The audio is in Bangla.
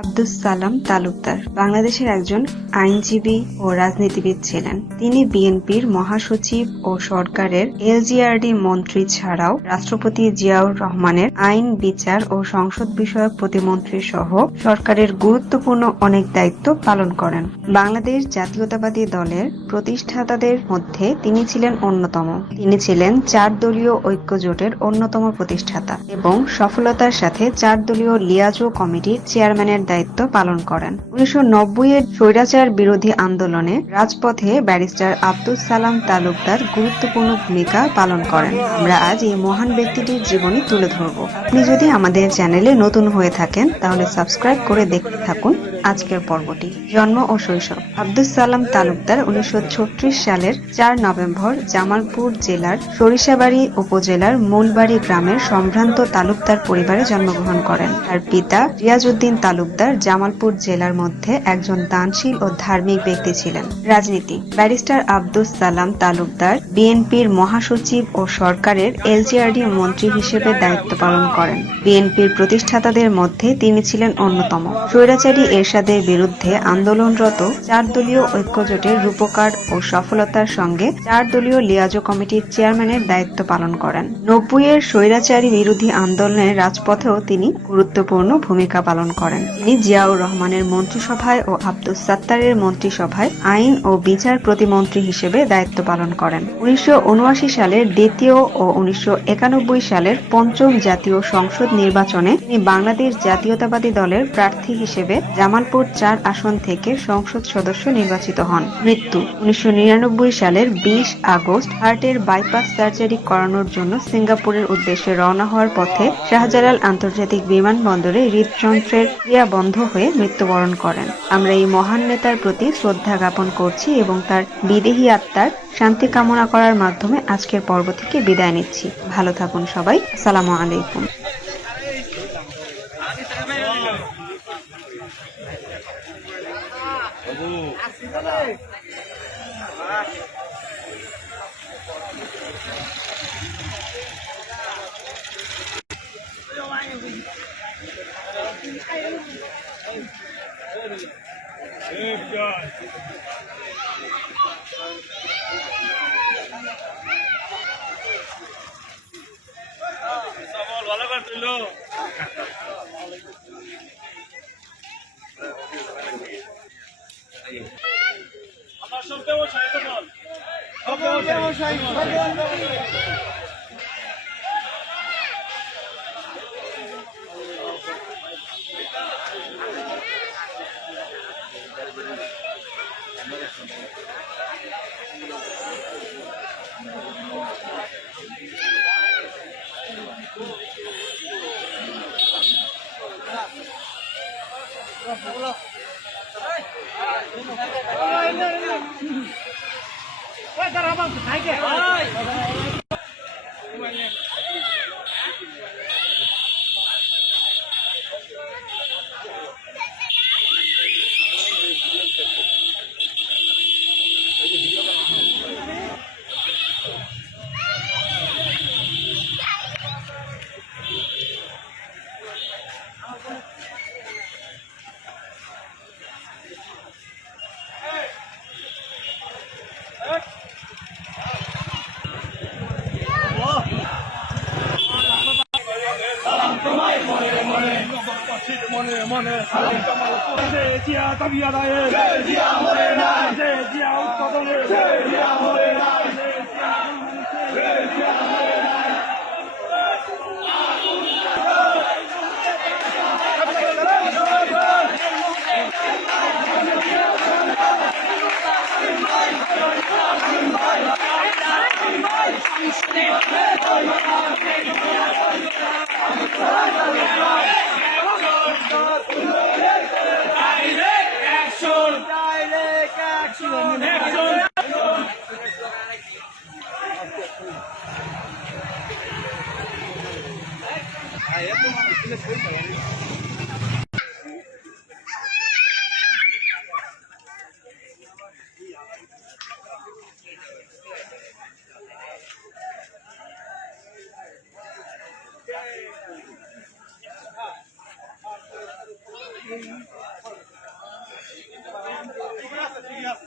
আব্দুস সালাম তালুকদার বাংলাদেশের একজন আইনজীবী ও রাজনীতিবিদ ছিলেন। তিনি বিএনপির মহাসচিব ও সরকারের এলজিআরডি মন্ত্রী ছাড়াও রাষ্ট্রপতি জিয়াউর রহমানের আইন, বিচার ও সংসদ বিষয়ক প্রতিমন্ত্রী সহ সরকারের গুরুত্বপূর্ণ অনেক দায়িত্ব পালন করেন। বাংলাদেশ জাতীয়তাবাদী দলের প্রতিষ্ঠাতাদের মধ্যে তিনি ছিলেন অন্যতম। তিনি ছিলেন 4 দলীয় ঐক্য জোটের অন্যতম প্রতিষ্ঠাতা এবং সফলতার সাথে 4 দলীয় লিয়াজো কমিটির চেয়ারম্যানের দায়িত্ব পালন করেন। 1990-এর স্বৈরাচার বিরোধী আন্দোলনে রাজপথে ব্যারিস্টার আব্দুস সালাম তালুকদার গুরুত্বপূর্ণ ভূমিকা পালন করেন। আমরা আজ এই মহান ব্যক্তিটির জীবনী তুলে ধরব। আপনি যদি আমাদের চ্যানেলে নতুন হয়ে থাকেন তাহলে সাবস্ক্রাইব করে দেখতে থাকুন আজকের পর্বটি। জন্ম ও শৈশব। আব্দুস সালাম তালুকদার 1936 সালের 4 নভেম্বর জামালপুর জেলার সরিষাবাড়ী উপজেলার মূলবাড়ি গ্রামের সম্ভ্রান্ত তালুকদার পরিবারে জন্মগ্রহণ করেন। তার পিতা রিয়াজউদ্দিন তালুকদার জামালপুর জেলার মধ্যে একজন দানশীল ও ধার্মিক ব্যক্তি ছিলেন। রাজনীতি। ব্যারিস্টার আব্দুস সালাম তালুকদার বিএনপির মহাসচিব ও সরকারের এলজিআরডি মন্ত্রী হিসেবে দায়িত্ব পালন করেন। বিএনপির প্রতিষ্ঠাতাদের মধ্যে তিনি ছিলেন অন্যতম। স্বৈরাচারী এরশাদের বিরুদ্ধে আন্দোলনরত 4 দলীয় ঐক্যজোটের রূপকার ও সফলতার সঙ্গে 4 দলীয় লিয়াজো কমিটির চেয়ারম্যানের দায়িত্ব পালন করেন। 90-এর স্বৈরাচারী বিরোধী আন্দোলনের রাজপথেও তিনি গুরুত্বপূর্ণ ভূমিকা পালন করেন। তিনি জিয়াউর রহমানের মন্ত্রিসভায় ও আব্দুস সাত্তারের মন্ত্রিসভায় আইন ও বিচার প্রতিমন্ত্রী হিসেবে দায়িত্ব পালন করেন। 1979 সালের দ্বিতীয় ও 1991 সালের পঞ্চম জাতীয় সংসদ নির্বাচনে তিনি বাংলাদেশ জাতীয়তাবাদী দলের প্রার্থী হিসেবে জামালপুর 4 আসন থেকে সংসদ সদস্য নির্বাচিত হন। মৃত্যু। 1999 সালের 20 আগস্ট হার্টের বাইপাস সার্জারি করানোর জন্য সিঙ্গাপুরের উদ্দেশ্যে রওনা হওয়ার পথে শাহজালাল আন্তর্জাতিক বিমানবন্দরে হৃদযন্ত্রের ক্রিয়া বন্ধ হয়ে মৃত্যুবরণ করেন। আমরা এই মহান নেতার প্রতি শ্রদ্ধা জ্ঞাপন করছি এবং তার বিদেহী আত্মার শান্তি কামনা করার মাধ্যমে আজকের পর্ব থেকে বিদায় নিচ্ছি। ভালো থাকুন সবাই। আসসালামু আলাইকুম। জিয়া দাবি আদায়ে জিয়া মরে নাই, জিয়া উৎপাদনে জিয়া মরে নাই, জিয়া মরে নাই। Direct action. ঠিক আছে, ঠিক আছে।